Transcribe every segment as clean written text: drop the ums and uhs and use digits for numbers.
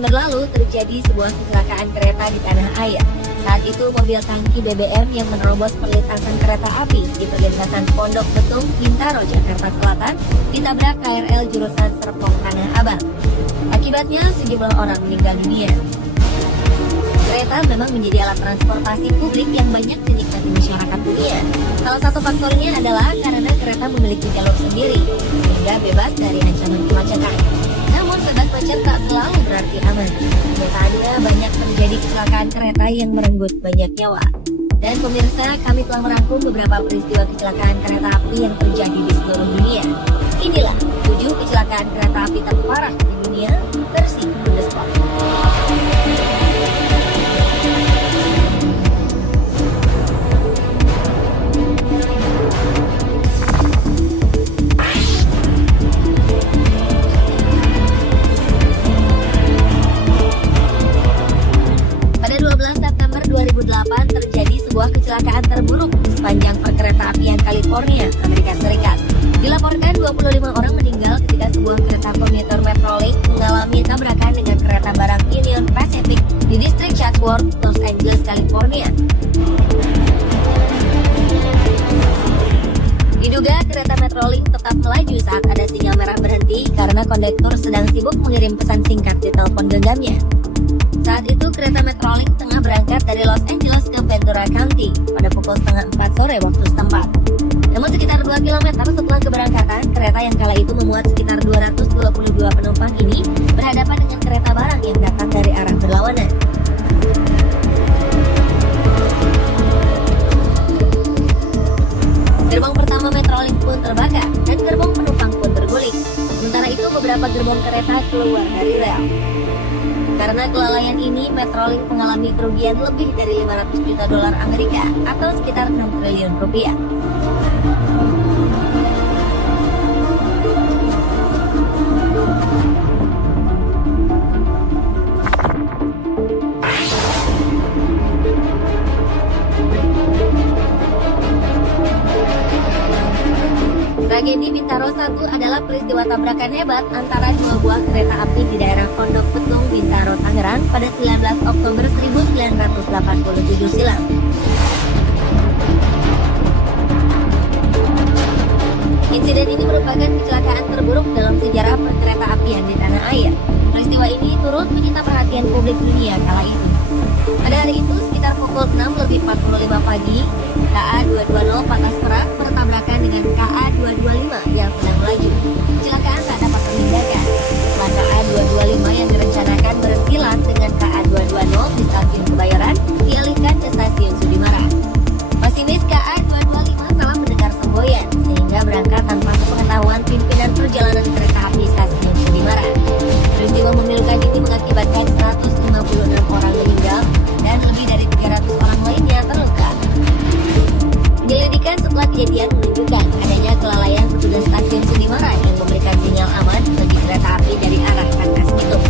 November lalu terjadi sebuah kecelakaan kereta di tanah air. Saat itu mobil tangki BBM yang menerobos perlintasan kereta api di perlintasan Pondok Betung, Bintaro, Jakarta Selatan ditabrak KRL jurusan Serpong Tanah Abang. Akibatnya sejumlah orang meninggal dunia. Kereta memang menjadi alat transportasi publik yang banyak dinikmati masyarakat dunia. Salah satu faktornya adalah karena kereta memiliki jalur sendiri, sehingga bebas dari ancaman kemacetan. Namun bebas macet tak selalu berarti aman. Kenyataannya banyak terjadi kecelakaan kereta yang merenggut banyak nyawa. Dan pemirsa, kami telah merangkum beberapa peristiwa kecelakaan kereta api yang terjadi di seluruh dunia. Inilah 7 kecelakaan kereta api terparah di dunia versi On The Spot. Terjadi sebuah kecelakaan terburuk di sepanjang perkereta apian California, Amerika Serikat. Dilaporkan 25 orang meninggal ketika sebuah kereta komuter Metrolink mengalami tabrakan dengan kereta barang Union Pacific di distrik Chatsworth, Los Angeles, California. Diduga kereta Metrolink tetap melaju saat ada sinyal merah berhenti karena kondektur sedang sibuk mengirim pesan singkat di telepon genggamnya. Saat itu kereta Metrolink tengah berangkat dari Los Angeles ke Ventura County pada pukul 3:30 sore waktu setempat. Namun sekitar 2 km setelah keberangkatan, kereta yang kala itu memuat sekitar 222 penumpang ini berhadapan dengan kereta barang yang datang dari arah berlawanan. Gerbong pertama Metrolink pun terbakar dan gerbong penumpang pun terguling. Sementara itu beberapa gerbong kereta keluar dari rel. Karena kelalaian ini, Metrolink mengalami kerugian lebih dari 500 juta dolar Amerika atau sekitar 6 triliun rupiah. Tragedi Bintaro 1 adalah peristiwa tabrakan hebat antara dua buah kereta api di daerah Pondok Betung, Bintaro, Tangerang pada 19 Oktober 1987 silam. Insiden ini merupakan kecelakaan terburuk dalam sejarah perkereta apian di tanah air. Peristiwa ini turut menyita perhatian publik dunia kala itu. Pada hari itu, sekitar pukul 6:45 pagi, KA220 Patas Perak bertabrakan dengan KA225 yang sedang melaju. Kecelakaan tak dapat terhindarkan. Setelah KA225 yang direncanakan bersilat dengan KA220 di stasiun Kebayoran dialihkan ke stasiun Sudimaran. Masinis KA225 salah mendengar semboyan sehingga berangkat tanpa sepengetahuan pimpinan perjalanan kereta api stasiun Sudimaran. Peristiwa memilukan ini mengakibatkan 156 orang meninggal dan lebih dari 300 orang lainnya terluka. Penyelidikan setelah kejadian menunjukkan adanya kelalaian petugas stasiun Sudimaran yang memberikan sinyal aman bagi kereta api dari arah Kantas Bitung.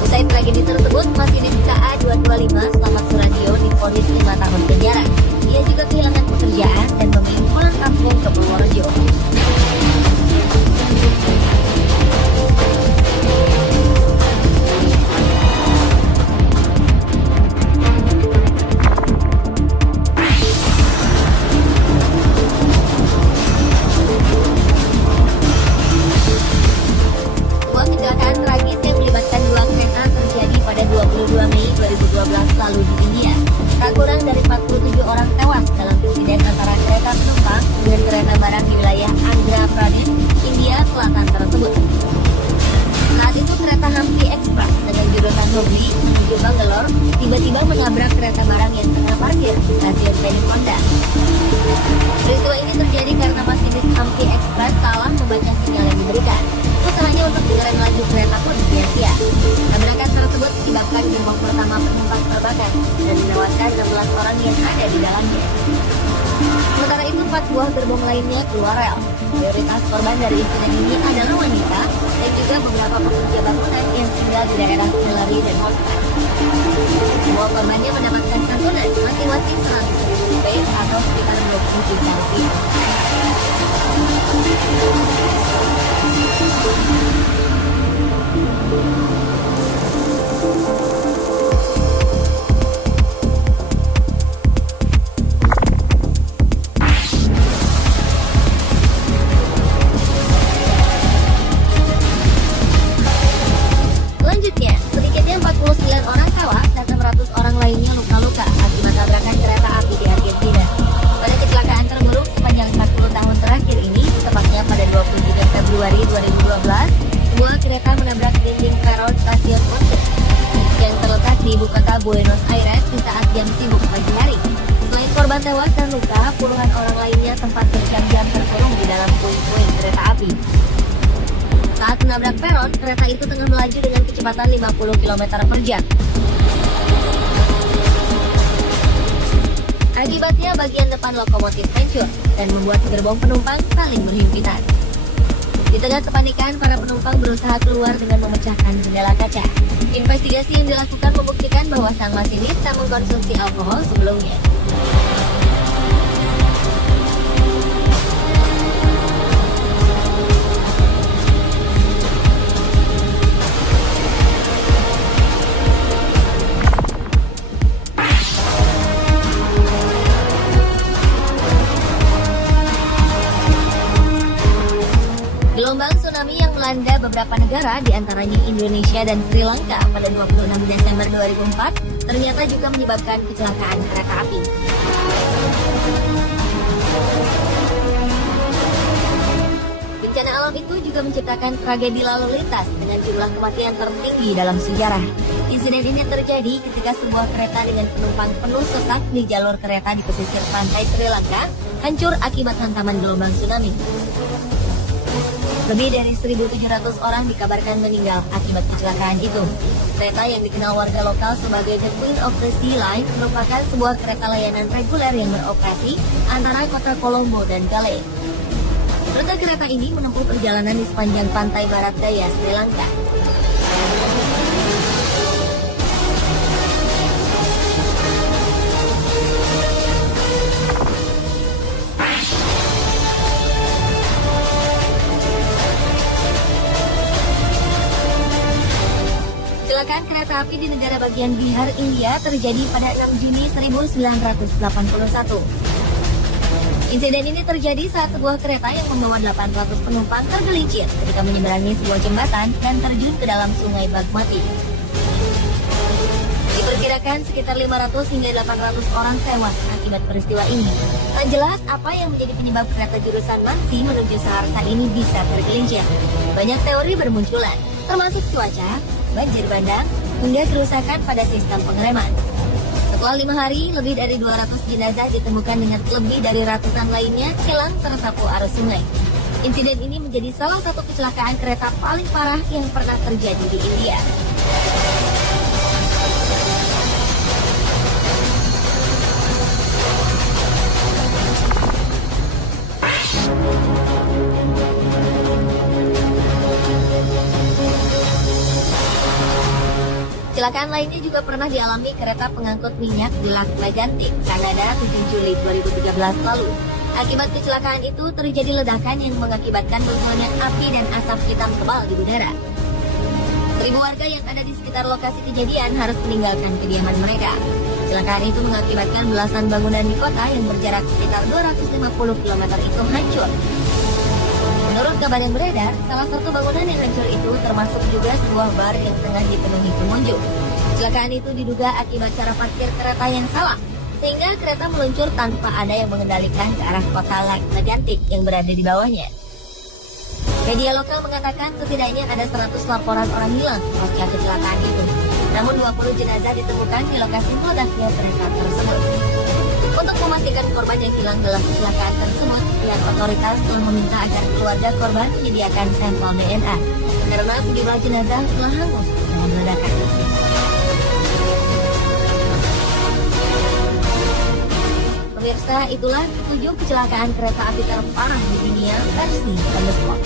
Usai tragedi tersebut, masinis KA225 Slamet Suradio divonis 5 tahun penjara. Ia juga kehilangan pekerjaan dan memilih pulang kampung ke Purworejo. Lalu di India, tak kurang dari 47 orang tewas dalam insiden antara kereta penumpang dengan kereta barang di wilayah Andhra Pradesh, India Selatan tersebut. Saat itu kereta Hampi Express dengan jurusan Hubli menuju Bangalore tiba-tiba menabrak kereta barang yang tengah parkir di stasiun Penikonda. Peristiwa ini terjadi karena masinis Hampi Express salah membaca sinyal yang diberikan. Usahanya untuk mengerem laju kereta pun sia-sia. Tabrakan tersebut menyebabkan gerbong pertama penumpang terbakar dan menewaskan 16 orang yang ada di dalamnya. Sementara itu 4 buah gerbong lainnya keluar rel. Mayoritas korban dari insiden ini adalah wanita dan juga beberapa pekerja bangunan yang tinggal di daerah Hillary dan Oscar. Semua korbannya mendapatkan santunan masing-masing 100.000 rupiah atau sekitar 20 juta rupiah. Selanjutnya, sedikitnya 49 orang tewas dan 600 orang lainnya luka-luka akibat tabrakan kereta api di Argentina. Pada kecelakaan terburuk sepanjang 40 tahun terakhir ini, tepatnya pada 23 Februari 2012, sebuah kereta menabrak dinding peron stasiun Once yang terletak di ibu kota Buenos Aires di saat jam sibuk pagi hari. Selain korban tewas dan luka, puluhan orang lainnya sempat berjam-jam terkurung di dalam puing-puing kereta api. Saat menabrak peron, kereta itu tengah melaju dengan kecepatan 50 km per jam. Akibatnya bagian depan lokomotif hancur dan membuat gerbong penumpang saling berhimpitan. Di tengah kepanikan, para penumpang berusaha keluar dengan memecahkan jendela kaca. Investigasi yang dilakukan membuktikan bahwa sang masinis tak mengkonsumsi alkohol sebelumnya. Gelombang tsunami yang melanda beberapa negara, diantaranya Indonesia dan Sri Lanka pada 26 Desember 2004, ternyata juga menyebabkan kecelakaan kereta api. Bencana alam itu juga menciptakan tragedi lalu lintas dengan jumlah kematian tertinggi dalam sejarah. Insiden ini terjadi ketika sebuah kereta dengan penumpang penuh sesak di jalur kereta di pesisir pantai Sri Lanka hancur akibat hantaman gelombang tsunami. Lebih dari 1.700 orang dikabarkan meninggal akibat kecelakaan itu. Kereta yang dikenal warga lokal sebagai The Queen of the Sea Line merupakan sebuah kereta layanan reguler yang beroperasi antara kota Colombo dan Galle. Rute kereta ini menempuh perjalanan di sepanjang pantai barat daya Sri Lanka. Kecelakaan kereta api di negara bagian Bihar, India terjadi pada 6 Juni 1981. Insiden ini terjadi saat sebuah kereta yang membawa 800 penumpang tergelincir ketika menyeberangi sebuah jembatan dan terjun ke dalam sungai Bagmati. Diperkirakan sekitar 500 hingga 800 orang tewas akibat peristiwa ini. Tak jelas apa yang menjadi penyebab kereta jurusan Mansi menuju Saharsa ini bisa tergelincir. Banyak teori bermunculan, termasuk cuaca, banjir bandang, hingga kerusakan pada sistem pengereman. Setelah 5 hari, lebih dari 200 jenazah ditemukan dengan lebih dari ratusan lainnya hilang tersapu arus sungai. Insiden ini menjadi salah satu kecelakaan kereta paling parah yang pernah terjadi di India. Kecelakaan lainnya juga pernah dialami kereta pengangkut minyak di Lac Mégantic, Kanada 7 Juli 2013 lalu. Akibat kecelakaan itu terjadi ledakan yang mengakibatkan munculnya api dan asap hitam tebal di udara. 1.000 warga yang ada di sekitar lokasi kejadian harus meninggalkan kediaman mereka. Kecelakaan itu mengakibatkan belasan bangunan di kota yang berjarak sekitar 250 km itu hancur. Menurut kabar yang beredar, salah satu bangunan yang hancur itu termasuk juga sebuah bar yang tengah dipenuhi pengunjung. Kecelakaan itu diduga akibat cara parkir kereta yang salah, sehingga kereta meluncur tanpa ada yang mengendalikan ke arah kota Lac Mégantic yang berada di bawahnya. Media lokal mengatakan setidaknya ada 100 laporan orang hilang pasca kecelakaan itu. Namun 20 jenazah ditemukan di lokasi meledaknya kereta tersebut. Untuk memastikan korban yang hilang dalam kecelakaan tersebut, pihak otoritas telah meminta agar keluarga korban menyediakan sampel DNA karena sejumlah jenazah telah hangus dalam ledakan. Pemirsa, itulah 7 kecelakaan kereta api terparah di dunia versi On The Spot.